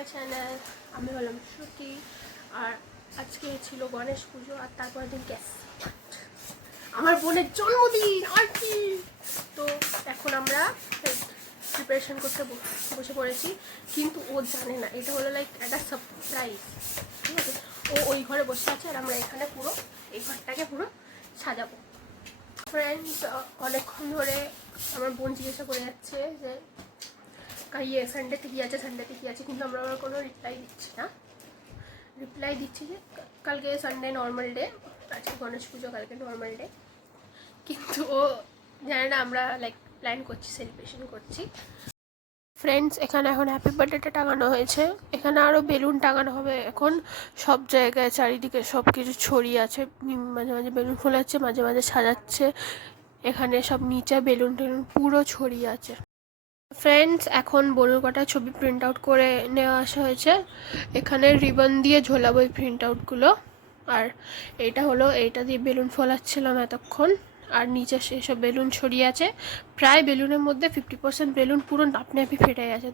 My channel. আমি হলাম শ্রুতি। আর আজকে ছিল গণেশ পুজো আর তারপরের দিন গ্যাস আমার বোনের জন্মদিন আর কি। তো এখন আমরা প্রিপারেশন করতে বসে পড়েছি, কিন্তু ও জানে না এটা হলো লাইক একটা সারপ্রাইজ, ঠিক আছে? ও ওই ঘরে বসে আছে আর আমরা এখানে পুরো এই ঘরটাকে পুরো সাজাবো। ফ্রেন্ডস, অনেকক্ষণ ধরে আমার বোন জিজ্ঞাসা করে যাচ্ছে যে সানডেতে কী আছে, সানডেতে কী আছে, কিন্তু আমরা কোনো রিপ্লাই দিচ্ছি যে কালকে সানডে নর্মাল ডে, আজকে গণেশ পুজো, কালকে নর্মাল ডে। কিন্তু ও জানে না আমরা লাইক প্ল্যান করছি, সেলিব্রেশন করছি। ফ্রেন্ডস, এখানে এখন হ্যাপি বার্থডেটা টাঙানো হয়েছে, এখানে আরও বেলুন টাঙানো হবে। এখন সব জায়গায় চারিদিকে সব কিছু ছড়িয়ে আছে, মাঝে মাঝে বেলুন ফোলাচ্ছে, মাঝে মাঝে সাজাচ্ছে। এখানে সব নিচে বেলুন টেলুন পুরো ছড়িয়ে আছে। ফ্রেন্ডস, এখন বনুর কটা ছবি প্রিন্ট আউট করে নেওয়া আসা হয়েছে, এখানে রিবন দিয়ে ঝোলাবো এই প্রিন্ট আউটগুলো। আর এইটা দিয়ে বেলুন ফোলাচ্ছিলাম এতক্ষণ। আর নিচে সেসব বেলুন ছড়িয়ে আছে, প্রায় বেলুনের মধ্যে 50% বেলুন পুরো আপনি ফেটে গেছে।